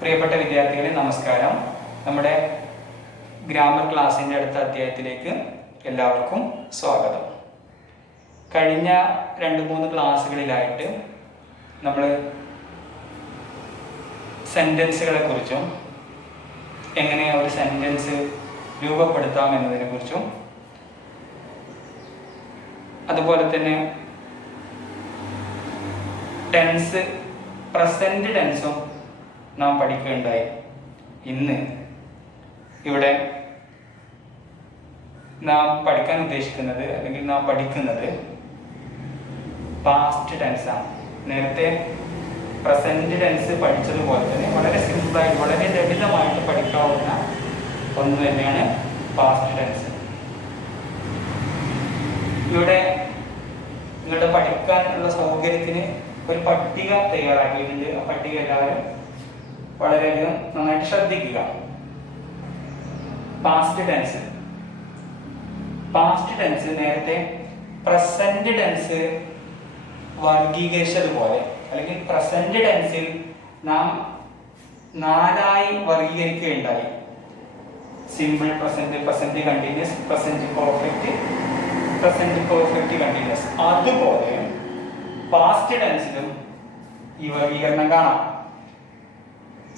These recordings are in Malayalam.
പ്രിയപ്പെട്ട വിദ്യാർത്ഥികളെ നമസ്കാരം. നമ്മുടെ ഗ്രാമർ ക്ലാസ്സിൻ്റെ അടുത്ത അധ്യായത്തിലേക്ക് എല്ലാവർക്കും സ്വാഗതം. കഴിഞ്ഞ 2-3 ക്ലാസ്സുകളിലായിട്ട് നമ്മൾ സെൻറ്റൻസുകളെ കുറിച്ചും എങ്ങനെ ഒരു സെൻറ്റൻസ് രൂപപ്പെടുത്താം എന്നതിനെ കുറിച്ചും അതുപോലെ തന്നെ ടെൻസ് പ്രസന്റ് ടെൻസും നാം പഠിക്കുകയുണ്ടായി. ഇന്ന് ഇവിടെ നാം പഠിക്കാൻ ഉദ്ദേശിക്കുന്നത് അല്ലെങ്കിൽ നാം പഠിക്കുന്നത് പാസ്റ്റ് ടെൻസാണ്. നേരത്തെ പ്രസന്റ് ടെൻസ് പഠിച്ചതുപോലെ തന്നെ വളരെ സിമ്പിളായിട്ട് വളരെ ലളിതമായിട്ട് പഠിക്കാവുന്ന ഒന്ന് തന്നെയാണ് പാസ്റ്റ് ടെൻസ്. ഇവിടെ നിങ്ങളുടെ പഠിക്കാനുള്ള സൗകര്യത്തിന് ഒരു പട്ടിക തയ്യാറാക്കിയിട്ടുണ്ട്. ആ പട്ടിക എല്ലാവരും വളരെയധികം നന്നായിട്ട് ശ്രദ്ധിക്കുക. പാസ്റ്റ് ടെൻസ് നേരത്തെ പ്രസന്റ് ടെൻസ് വർഗീകരിച്ചതുപോലെ അല്ലെങ്കിൽ പ്രസന്റ് ടെൻസിൽ നാം 4ആയി വർഗീകരിക്കുകയുണ്ടായി. Simple present, present continuous, present perfect, present perfect continuous. അതുപോലെ പാസ്റ്റ് ടെൻസിലും ഈ വർഗീകരണം കാണാം.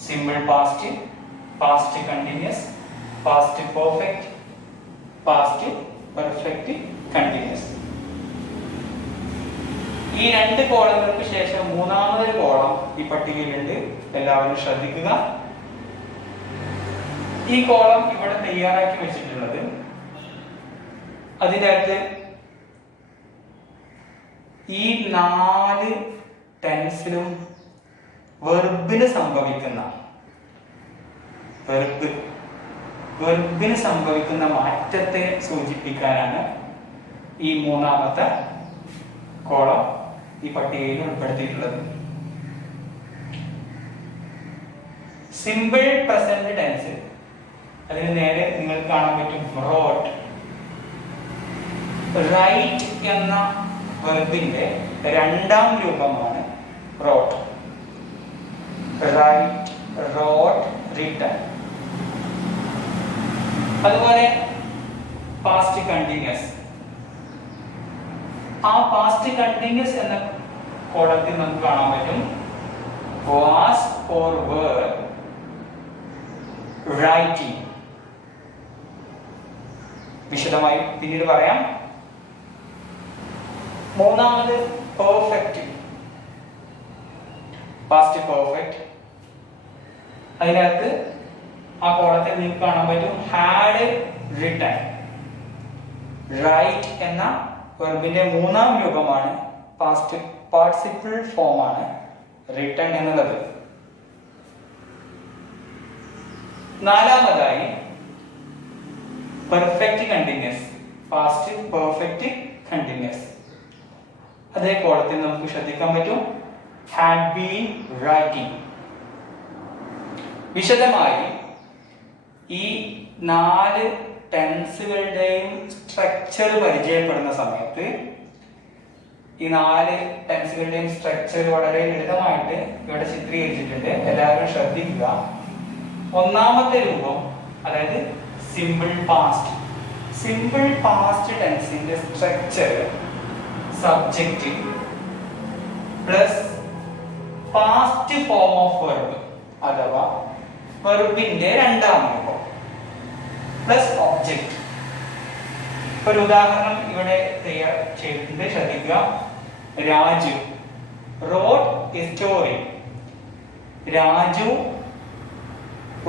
Simple past, past continuous, past perfect, past perfect continuous. ഈ 2 കോളങ്ങൾക്ക് ശേഷം 3ാമതൊരു കോളം ഈ പട്ടികയിലുണ്ട്. എല്ലാവരും ശ്രദ്ധിക്കുക. ഈ കോളം ഇവിടെ തയ്യാറാക്കി വെച്ചിട്ടുള്ളത് അതിനകത്ത് ഈ 4 ടെൻസിലും വെർബിന് സംഭവിക്കുന്ന മാറ്റത്തെ സൂചിപ്പിക്കാനാണ് ഈ 3ാമത്തെ കോളം ഈ പട്ടികയിൽ ഉൾപ്പെടുത്തിയിട്ടുള്ളത്. സിമ്പിൾ പ്രസന്റ് ടെൻസ്, അതിന് നേരെ നിങ്ങൾക്ക് കാണാൻ പറ്റും റോട്ട്. റൈറ്റ് എന്ന വെർബിന്റെ 2ാം രൂപമാണ് റോട്ട്. Write, wrote, written. അതുപോലെ പാസ്റ്റ് കണ്ടിന്യൂസ്. ആ പാസ്റ്റ് കണ്ടിന്യൂസ് എന്ന കോളത്തിൽ നമുക്ക് കാണാൻ പറ്റും വാസ് ഓർ were റൈറ്റിംഗ്. വിശദമായി പിന്നീട് പറയാം. 3ാമത് പെർഫെക്റ്റ്, പാസ്റ്റ് പെർഫെക്റ്റ്. അതിനകത്ത് ആ കോളത്തിൽ നിങ്ങൾക്ക് കാണാൻ പറ്റും ഹാഡ് റിട്ടൺ. റൈറ്റ് എന്ന വെർബിന്റെ 3ാം രൂപമാണ്, പാസ്റ്റ് പാർട്ടിസിപ്പിൾ ഫോം ആണ് റിട്ടൺ എന്നുള്ളത്. 4ാമതായി perfect continuous, past perfect continuous. അതേ കോളത്തിൽ നമുക്ക് ശ്രദ്ധിക്കാൻ പറ്റും had been writing. വിശദമായി ഈ 4 ടെൻസുകളുടെയും സ്ട്രക്ചർ പരിചയപ്പെടുന്ന സമയത്ത് ഈ 4 ടെൻസുകളുടെയും സ്ട്രക്ചർ വളരെ ലളിതമായിട്ട് ഇവിടെ ചിത്രീകരിച്ചിട്ടുണ്ട്. എല്ലാവരും ശ്രദ്ധിക്കുക. 1ാമത്തെ രൂപം, അതായത് സിമ്പിൾ പാസ്റ്റ്. സിമ്പിൾ പാസ്റ്റ് ടെൻസിന്റെ structure subject plus past form of verb അഥവാ വെർബിന്റെ 2ാം രൂപം പ്ലസ് ഒബ്ജക്റ്റ്. ഒരു ഉദാഹരണം ഇവിടെ ചെയ്തിട്ടുണ്ട്, ശ്രദ്ധിക്കുക. Raju wrote a story. Raju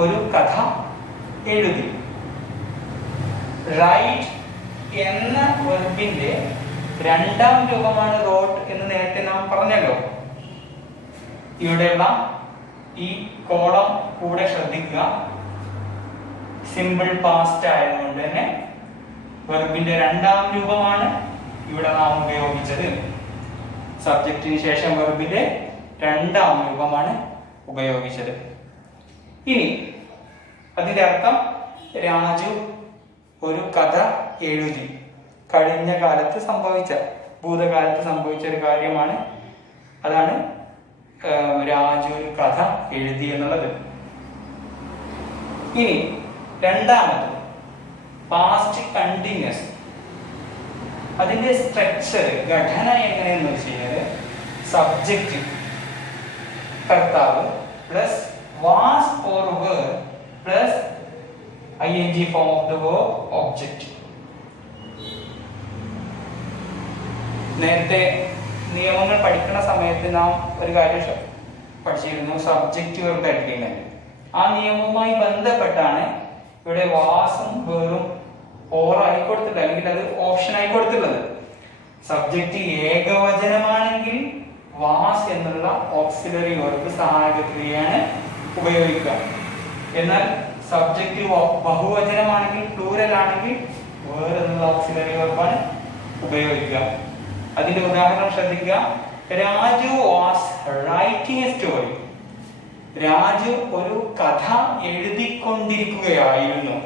ഒരു കഥ എഴുതി. റൈറ്റ് എന്ന വെർബിന്റെ 2ാം രൂപമാണ് റോട്ട് എന്ന് നേരത്തെ നാം പറഞ്ഞല്ലോ. ഇവിടെയുള്ള ഈ കോളം കൂടെ ശ്രദ്ധിക്കുക. സിമ്പിൾ പാസ്റ്റ് ആയതുകൊണ്ട് തന്നെ വെർബിന്റെ 2ാം രൂപമാണ് ഇവിടെ നാം ഉപയോഗിച്ചത്. സബ്ജക്റ്റിന് ശേഷം വെർബിന്റെ 2ാം രൂപമാണ് ഉപയോഗിച്ചത്. ഇനി അതിന്റെ അർത്ഥം രാജു ഒരു കഥ എഴുതി. കഴിഞ്ഞ കാലത്ത് സംഭവിച്ച, ഭൂതകാലത്ത് സംഭവിച്ച ഒരു കാര്യമാണ്. അതാണ് രാജു ഒരു കഥ എഴുതി എന്നുള്ളത്. ഇനി രണ്ടാമത് പാസ്റ്റ് കണ്ടിന്യൂസ്. അതിന്റെ സ്ട്രക്ചർ, ഘടന എങ്ങനെയെന്ന് വെച്ച് കഴിഞ്ഞാൽ സബ്ജക്റ്റ് കർത്താവ് plus was or were plus ing form of the verb object. നേരത്തെ നിയമങ്ങൾ പഠിക്കുന്ന സമയത്ത് നാം ഒരു കാര്യം പഠിച്ചിരുന്നു, സബ്ജക്റ്റ് വെർബ് അഗ്രിമെന്റ്. ആ നിയമവുമായി ബന്ധപ്പെട്ടാണ് ഇവിടെ വാസും വേറും ഓർ ആയി കൊടുത്തിട്ടുള്ളത്, അല്ലെങ്കിൽ അത് ഓപ്ഷൻ ആയി കൊടുത്തിട്ടുള്ളത്. സബ്ജക്റ്റ് ഏകവചനമാണെങ്കിൽ വാസ് എന്നുള്ള ഓക്സിലറി വെർബ് സഹായക ക്രിയയാണ് ഉപയോഗിക്കുക. എന്നാൽ സബ്ജക്റ്റ് ബഹുവചനമാണെങ്കിൽ, പ്ലൂറൽ ആണെങ്കിൽ വേർ എന്നുള്ള ഓക്സിലറി വെർബാണ് ഉപയോഗിക്കുക. അതിന്റെ ഉദാഹരണം ശ്രദ്ധിക്കുക. Raju was writing A story. Raju ഒരു കഥ എഴുതിക്കൊണ്ടിരിക്കുകയായിരുന്നു.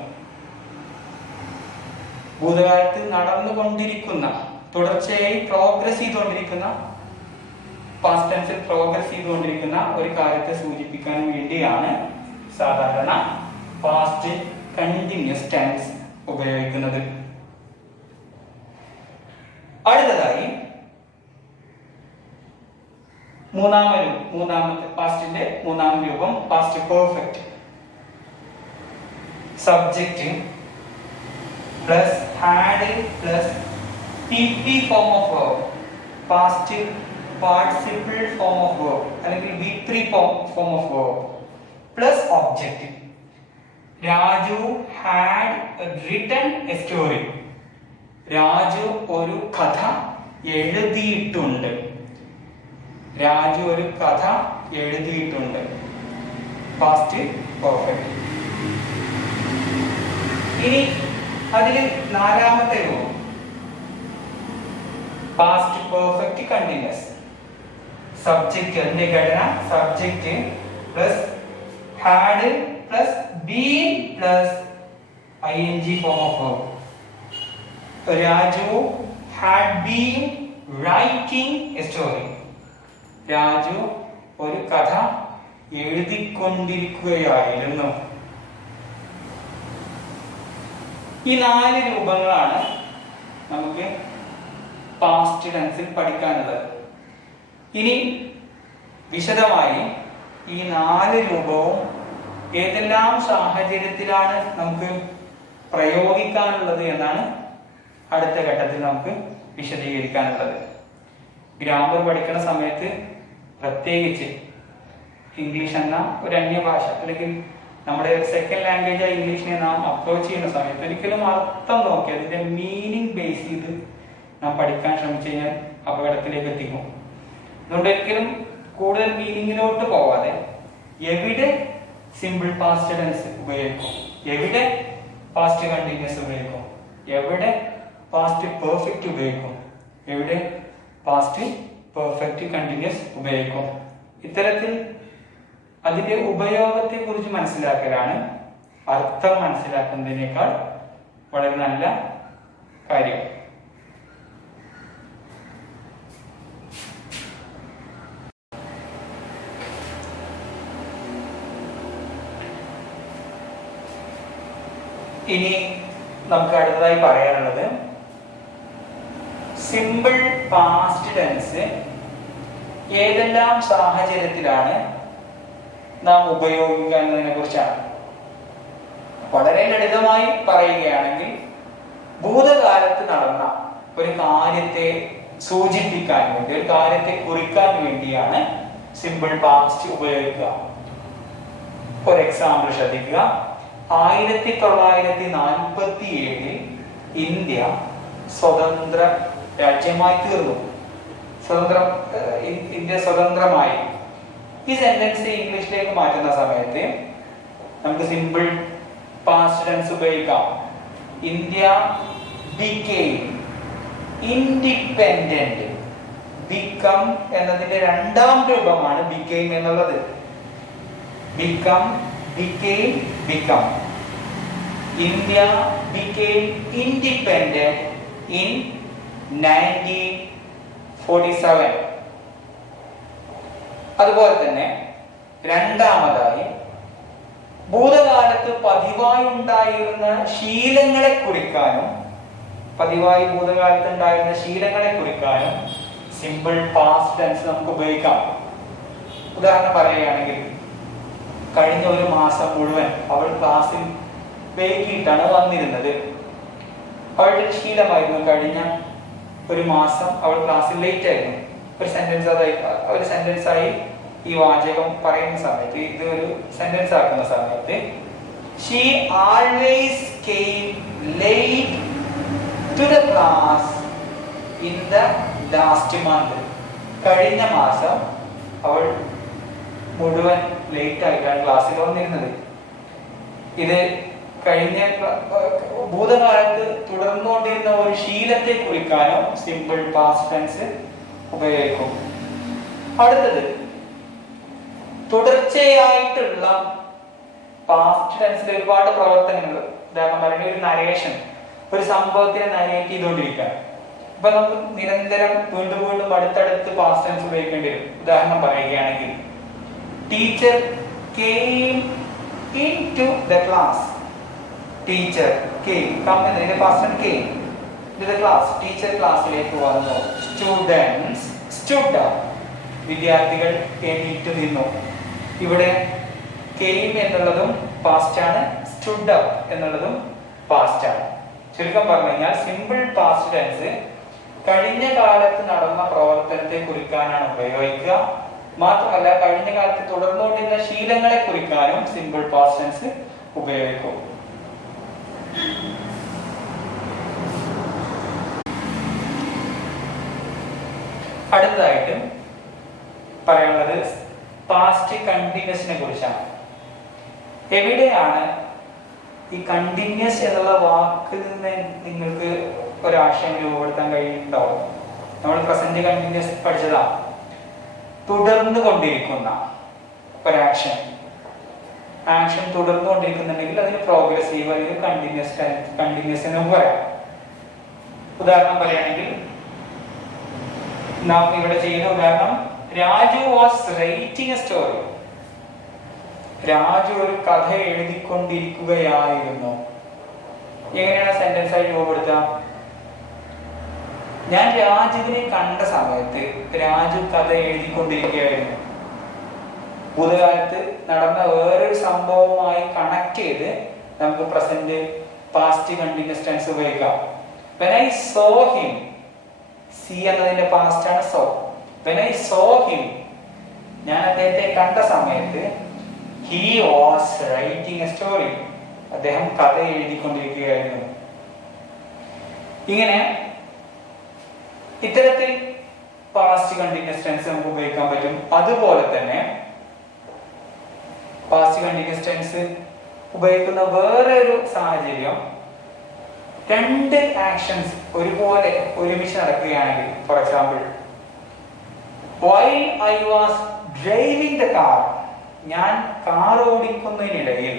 ഭൂതകാലത്ത് നടന്നുകൊണ്ടിരിക്കുന്ന, തുടർച്ചയായി പ്രോഗ്രസ് ചെയ്തുകൊണ്ടിരിക്കുന്ന, പാസ്റ്റ് ടെൻസിൽ പ്രോഗ്രസ് ചെയ്തുകൊണ്ടിരിക്കുന്ന ഒരു കാര്യത്തെ സൂചിപ്പിക്കാൻ വേണ്ടിയാണ് സാധാരണ പാസ്റ്റ് കണ്ടിന്യൂസ് ടെൻസ് ഉപയോഗിക്കുന്നത്. അടുത്തതായി മൂന്നാമത്തെ പാസ്റ്റിന്റെ മൂന്നാം രൂപം past perfect. Subject plus had plus PP form of verb, past participle form of verb അല്ലെങ്കിൽ V3 form of verb plus object. Raju had written A story. Raju ഒരു കഥ എഴുതിയിട്ടുണ്ട്. രാജു ഒരു കഥ എഴുതിയിട്ടുണ്ട്. Past perfect. ഇനി അതിൽ നാലാമത്തെ രൂപം പാസ്റ്റ് പെർഫെക്റ്റ് കണ്ടിന്യൂസ്. സബ്ജക്റ്റ്, അതിന്റെ ഘടന subject plus had plus been plus ing form of verb. Raju had been writing A story. Raju ഒരു കഥ എഴുതിക്കൊണ്ടിരിക്കുകയായിരുന്നു. ഈ 4 രൂപങ്ങളാണ് നമുക്ക് പാസ്റ്റ് ടെൻസിൽ പഠിക്കാനുള്ളത്. ഇനി വിശദമായി ഈ 4 രൂപവും ഏതെല്ലാം സാഹചര്യത്തിലാണ് നമുക്ക് പ്രയോഗിക്കാനുള്ളത് എന്നാണ് അടുത്ത ഘട്ടത്തിൽ നമുക്ക് വിശദീകരിക്കാനുള്ളത്. ഗ്രാമർ പഠിക്കുന്ന സമയത്ത് പ്രത്യേകിച്ച് ഇംഗ്ലീഷ് എന്ന ഒരു അന്യഭാഷ അല്ലെങ്കിൽ നമ്മുടെ സെക്കൻഡ് ലാംഗ്വേജ് ഇംഗ്ലീഷിനെ നാം അപ്രോച്ച് ചെയ്യുന്ന സമയത്ത് ഒരിക്കലും അർത്ഥം നോക്കി അതിന്റെ മീനിങ് ബേസ് ചെയ്ത് നാം പഠിക്കാൻ ശ്രമിച്ചു കഴിഞ്ഞാൽ അപകടത്തിലേക്ക് എത്തിക്കും. അതുകൊണ്ട് ഒരിക്കലും കൂടുതൽ മീനിങ്ങിലോട്ട് പോവാതെ എവിടെ സിമ്പിൾ പാസ്റ്റ് ടെൻസ് ഉപയോഗിക്കും, എവിടെ പാസ്റ്റ് കണ്ടിന്യൂസ് ഉപയോഗിക്കും, എവിടെ പാസ്റ്റ് പെർഫെക്റ്റ് ഉപയോഗിക്കും, എവിടെ പാസ്റ്റ് പെർഫെക്റ്റ് കണ്ടിന്യൂസ് ഉപയോഗിക്കും, ഇത്തരത്തിൽ അതിന്റെ ഉപയോഗത്തെ കുറിച്ച് മനസ്സിലാക്കലാണ് അർത്ഥം മനസ്സിലാക്കുന്നതിനേക്കാൾ വളരെ നല്ല കാര്യം. ഇനി നമുക്ക് അടുത്തതായി പറയാനുള്ളത് സിമ്പിൾ പാസ്റ്റ് ടെൻസ് ഏതെല്ലാം സാഹചര്യത്തിലാണ് നാം ഉപയോഗിക്കുക എന്നതിനെ കുറിച്ചാണ്. വളരെ ലളിതമായി പറയുകയാണെങ്കിൽ ഭൂതകാലത്ത് നടന്ന ഒരു കാര്യത്തെ സൂചിപ്പിക്കാൻ വേണ്ടി, ഒരു കാര്യത്തെ കുറിക്കാൻ വേണ്ടിയാണ് സിമ്പിൾ പാസ്റ്റ് ഉപയോഗിക്കുക. ഒരു എക്സാമ്പിൾ ശ്രദ്ധിക്കുക. 1947 ഇന്ത്യ സ്വതന്ത്ര രാജ്യമായി തീർന്നു. ഇന്ത്യ സ്വതന്ത്രമായി. ഈ സെന്റൻസ് ഇംഗ്ലീഷിലേക്ക് മാറ്റുന്ന സമയത്ത് നമുക്ക് സിമ്പിൾ പാസ്റ്റ് ടെൻസ് ഉപയോഗിക്കാം. India became independent. ബിക്കം എന്നതിന്റെ രണ്ടാം രൂപമാണ് became എന്നുള്ളത്. become, became, become. India became independent in 1947. അതുപോലെ തന്നെ രണ്ടാമതായി ഭൂതകാലത്ത് പതിവായി ഉണ്ടായിരുന്ന ശീലങ്ങളെ കുറിക്കാനും സിമ്പിൾ പാസ്റ്റ് ടെൻസ് നമുക്ക് ഉപയോഗിക്കാം. ഉദാഹരണം പറയുകയാണെങ്കിൽ, കഴിഞ്ഞ ഒരു മാസം മുഴുവൻ അവൾ ക്ലാസ്സിൽ വൈകിട്ടാണ് വന്നിരുന്നത്. അവളുടെ ശീലമായിരുന്നു കഴിഞ്ഞ ഒരു മാസം അവൾ ക്ലാസ്സിൽ ലേറ്റ് ആയിരുന്നു. ഒരു സെന്റൻസ് ആയി ഈ വാചകം പറയുന്ന സമയത്ത്, ഇത് ഒരു സെന്റൻസ് ആക്കുന്ന സമയത്ത്, she always came late to the class in the last month. കഴിഞ്ഞ മാസം അവൾ മുഴുവൻ ലേറ്റ് ആയിട്ടാണ് ക്ലാസ്സിൽ വന്നിരുന്നത്. ഇത് കഴിഞ്ഞ ഭൂതകാലത്ത് തുടർന്നുകൊണ്ടിരുന്ന ഒരു ശീലത്തെ കുറിക്കാനോ സിമ്പിൾ പാസ്റ്റ് ടെൻസ് ഉപയോഗിക്കും. അടുത്തത്, തുടർച്ചയായിട്ടുള്ള പാസ്റ്റ് ടെൻസിൽ ഒരുപാട് പ്രവർത്തനങ്ങൾ. ഉദാഹരണം പറയുന്നത്, ഒരു നരേഷൻ, ഒരു സംഭവത്തിനെ നരേറ്റ് ചെയ്തുകൊണ്ടിരിക്കുകയാണ്. അപ്പൊ നമുക്ക് നിരന്തരം വീണ്ടും വീണ്ടും അടുത്തടുത്ത് പാസ്റ്റ് ടെൻസ് ഉപയോഗിക്കേണ്ടി വരും. ഉദാഹരണം പറയുകയാണെങ്കിൽ, teacher came into the class. Teacher came, come എന്നതിന്റെ past tense came into the class. Teacher ക്ലാസ്സിലേക്ക് വന്നു. Students stood up. വിദ്യാർത്ഥികൾ എണീറ്റ് നിന്നു. ഇവിടെ came എന്നുള്ളതും പാസ്റ്റ് ആണ്, stood up എന്നുള്ളതും പാസ്റ്റ് ആണ്. ചുരുക്കം പറഞ്ഞു കഴിഞ്ഞാൽ, സിമ്പിൾ പാസ്റ്റ് ടെൻസ് കഴിഞ്ഞ കാലത്ത് നടന്ന പ്രവർത്തനത്തെ കുറിക്കാനാണ് ഉപയോഗിക്കുക. മാത്രമല്ല, കഴിഞ്ഞ കാലത്ത് തുടർന്നുകൊണ്ടിരുന്ന ശീലങ്ങളെ കുറിക്കാനും സിമ്പിൾ പാസ്റ്റ് ടെൻസ് ഉപയോഗിക്കും. അടുത്തതായിട്ട് പറയാനുള്ളത് പാസ്റ്റ് കണ്ടിന്യൂസിനെ കുറിച്ചാണ്. എവിടെയാണ് ഈ കണ്ടിന്യൂസ് എന്നുള്ള വാക്കിൽ നിന്ന് നിങ്ങൾക്ക് ഒരാശയം രൂപപ്പെടുത്താൻ കഴിയുന്നുണ്ടാവും? നമ്മൾ പ്രസന്റ് കണ്ടിന്യൂസ് പഠിച്ചതാ. തുടർന്നു കൊണ്ടിരിക്കുന്ന ഒരാക്ഷൻ തുടർന്നുകൊണ്ടിരിക്കുന്നുണ്ടെങ്കിൽ അതിന് പ്രോഗ്രസീവ് അല്ലെങ്കിൽ കണ്ടിന്യൂസ് എന്ന് പറയാം. ഉദാഹരണം പറയുകയാണെങ്കിൽ, നാം ഇവിടെ ചെയ്യുന്ന ഉദാഹരണം, Raju was writing A story. Raju ഒരു കഥ എഴുതിക്കൊണ്ടിരിക്കുകയായിരുന്നു. എങ്ങനെയാണ് സെന്റൻസ് ആയി രൂപപ്പെടുത്തുക? ഞാൻ രാജുവിനെ കണ്ട സമയത്ത് രാജു കഥ എഴുതിക്കൊണ്ടിരിക്കുകയായിരുന്നു. ഭൂതകാലത്ത് നടന്ന വേറൊരു സംഭവവുമായി കണക്ട് ചെയ്ത് നമുക്ക് പ്രസന്റ് പാസ്റ്റ് കണ്ടിന്യൂസ് ടെൻസ് ഉപയോഗിക്കാം. when I saw him, see എന്നതിന്റെ പാസ്റ്റ് ആണ് saw. when I saw him, ഞാൻ അദ്ദേഹത്തെ കണ്ട സമയത്ത് he was writing a story. അദ്ദേഹം കഥ എഴുതിക്കൊണ്ടിരിക്കുകയായിരുന്നു. ഇങ്ങനെ ഇത്തരത്തിൽ പാസ്റ്റ് കണ്ടിന്യൂസ് ടെൻസ് നമുക്ക് ഉപയോഗിക്കാൻ പറ്റും. അതുപോലെ തന്നെ പാസ്റ്റ് കണ്ടിന്യൂസ് ടെൻസ് ഉപയോഗിക്കുന്ന വേറെ ഒരു സാഹചര്യം, രണ്ട് ആക്ഷൻസ് ഒരുപോലെ ഒരുമിച്ച് നടക്കുകയാണെങ്കിൽ, for example, while I was driving the car, ഞാൻ കാർ ഓടിക്കുന്നതിനിടയിൽ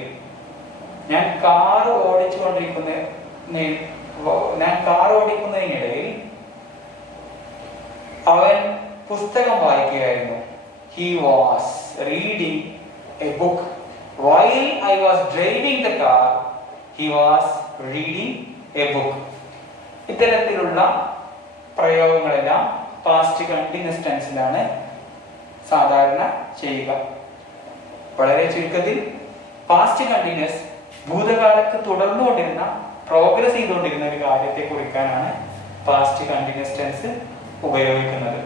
അവൻ പുസ്തകം വായിക്കുകയായിരുന്നു. he was reading a book. while I was driving the car, he was reading a book. ഇത്തരത്തിലുള്ള പ്രയോഗങ്ങളെല്ലാം പാസ്റ്റ് കണ്ടിന്യൂസ് ടെൻസിലാണ് സാധാരണ ചെയ്യുക. വളരെ ചുരുക്കത്തിൽ, പാസ്റ്റ് കണ്ടിന്യൂസ് ഭൂതകാലത്ത് തുടർന്നുകൊണ്ടിരുന്ന പ്രോഗ്രസ് ചെയ്തുകൊണ്ടിരുന്ന ഒരു കാര്യത്തെ കുറിക്കാനാണ് പാസ്റ്റ് കണ്ടിന്യൂസ് ടെൻസ് ഉപയോഗിക്കുന്നത്.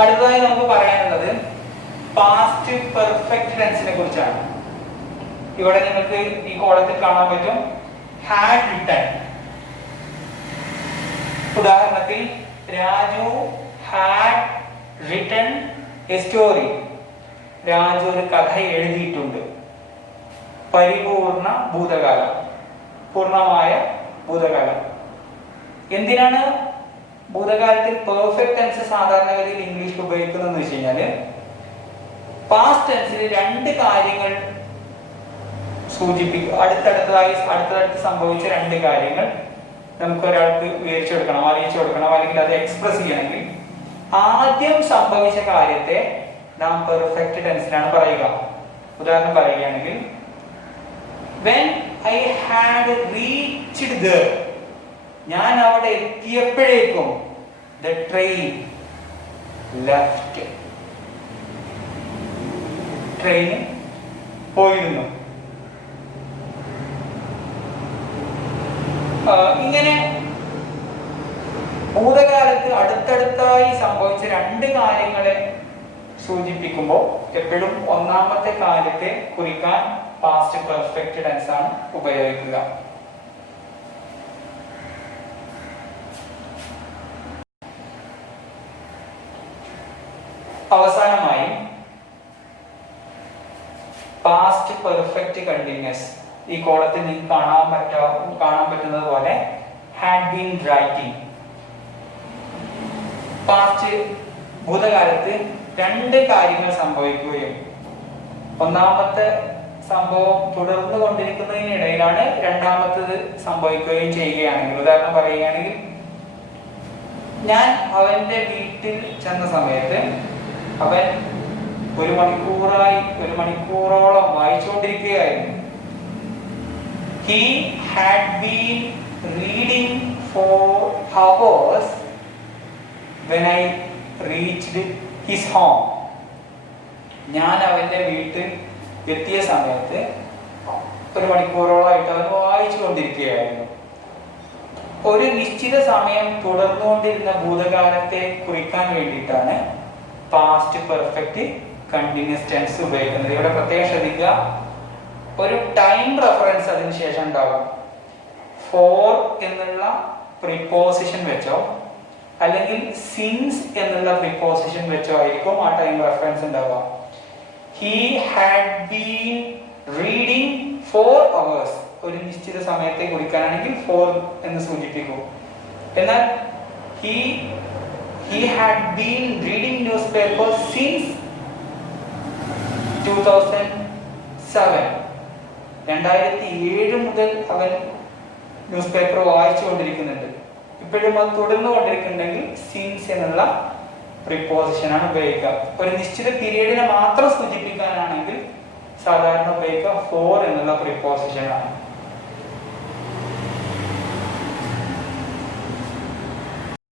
അടുത്തതായി നമുക്ക് പറയാനുള്ളത് പാസ്റ്റ് പെർഫെക്റ്റ് ടെൻസിനെ കുറിച്ചാണ്. ഇവിടെ നിങ്ങൾക്ക് ഈ കോളത്തിൽ കാണാൻ പറ്റും ഹാഡ് റിട്ടൺ. ഉദാഹരണത്തിൽ, Raju had written A story. Raju ഒരു കഥ എഴുതിയിട്ടുണ്ട്. പരിപൂർണ ഭൂതകാലം, പൂർണ്ണമായ ഭൂതകാലം. എന്തിനാണ് ഭൂതകാലത്തിൽ പെർഫെക്റ്റ് ടെൻസ് സാധാരണഗതിയിൽ ഇംഗ്ലീഷിൽ ഉപയോഗിക്കുന്നതെന്ന് വെച്ച് കഴിഞ്ഞാല്, പാസ്റ്റ് ടെൻസിൽ രണ്ട് കാര്യങ്ങൾ സൂചിപ്പിക്കും. അടുത്തടുത്ത് സംഭവിച്ച രണ്ട് കാര്യങ്ങൾ നമുക്ക് ഒരാൾക്ക് വിവരിച്ചു കൊടുക്കണം, അറിയിച്ചു കൊടുക്കണം, അല്ലെങ്കിൽ അത് എക്സ്പ്രസ് ചെയ്യണമെങ്കിൽ ആദ്യം സംഭവിച്ച കാര്യത്തെ നാം പെർഫെക്റ്റ് ടെൻസിലാണ് പറയുക. ഉദാഹരണം പറയുകയാണെങ്കിൽ when I had reached there, ഞാൻ അവിടെ എത്തിയപ്പോഴേക്കും the train left, ട്രെയിൻ പോയിരുന്നു. ഇങ്ങനെ ഭൂതകാലത്ത് അടുത്തടുത്തായി സംഭവിച്ച രണ്ട് കാര്യങ്ങളെ സൂചിപ്പിക്കുമ്പോൾ എപ്പോഴും ഒന്നാമത്തെ കാര്യത്തെ കുറിക്കാൻ പാസ്റ്റ് പെർഫെക്റ്റ് ടെൻസ് ആണ് ഉപയോഗിക്കുക. അവസാനമായി പാസ്റ്റ് പെർഫെക്റ്റ് കണ്ടിന്യൂസ് ഈ കോളത്തിൽ നിങ്ങൾക്ക് കാണാൻ പറ്റുന്നത് പോലെ ഹാഡ് ബീൻ റൈറ്റിംഗ്. പാസ്റ്റ് ഭൂതകാലത്ത് രണ്ട് കാര്യങ്ങൾ സംഭവിക്കുകയും ഒന്നാമത്തെ സംഭവം തുടർന്നു കൊണ്ടിരിക്കുന്നതിനിടയിലാണ് രണ്ടാമത്തത് സംഭവിക്കുകയും ചെയ്യുകയാണെങ്കിൽ, ഉദാഹരണം പറയുകയാണെങ്കിൽ ഞാൻ അവന്റെ വീട്ടിൽ ചെന്ന സമയത്ത് അവൻ ഒരു മണിക്കൂറോളം വായിച്ചുകൊണ്ടിരിക്കുകയായിരുന്നു. He had been reading for hours when I reached his home. ഞാൻ അവന്റെ വീട്ടിൽ എത്തിയ സമയത്ത് ഒരു മണിക്കൂറോളമായിട്ട് അവൻ വായിച്ചു കൊണ്ടിരിക്കുകയായിരുന്നു. ഒരു നിശ്ചിത സമയം തുടർന്നുകൊണ്ടിരുന്ന ഭൂതകാലത്തെ കുറിക്കാൻ വേണ്ടിയിട്ടാണ് പാസ്റ്റ് പെർഫെക്റ്റ് കണ്ടിന്യൂസ് ടെൻസ് ഉപയോഗിക്കുന്നത്. ഇവിടെ പ്രത്യേകം ശ്രദ്ധിക്കുക, ഒരു ടൈം റെഫറൻസ് അതിന് ശേഷം ഉണ്ടാകും. ഫോർ എന്നുള്ള പ്രിപ്പോസിഷൻ വെച്ചോ അല്ലെങ്കിൽ സിൻസ് എന്നുള്ള പ്രിപ്പോസിഷൻ വെച്ചോ ആയിരിക്കും ആ ടൈം റെഫറൻസ് ഉണ്ടാവുക. He had been reading 4 hours, ഒരു നിശ്ചിത സമയത്തെ കുറിക്കാനാണെങ്കിൽ 4 എന്ന് സൂചിപ്പിക്കും. എന്നാൽ he had been reading newspaper since 2007. 2007 മുതൽ അവൻ ന്യൂസ് പേപ്പർ വായിച്ചു കൊണ്ടിരിക്കുന്നുണ്ട്. ഇപ്പോഴും അത് തുടർന്നു കൊണ്ടിരിക്കുന്നുണ്ടെങ്കിൽ സിൻസ് എന്നുള്ള പ്രിപ്പോസിഷനാണ് ഉപയോഗിക്കുക. ഒരു നിശ്ചിത പീരീഡിനെ മാത്രം സൂചിപ്പിക്കാനാണെങ്കിൽ സാധാരണ ഉപയോഗിക്കുക 4 എന്നുള്ള പ്രിപ്പോസിഷനാണ്.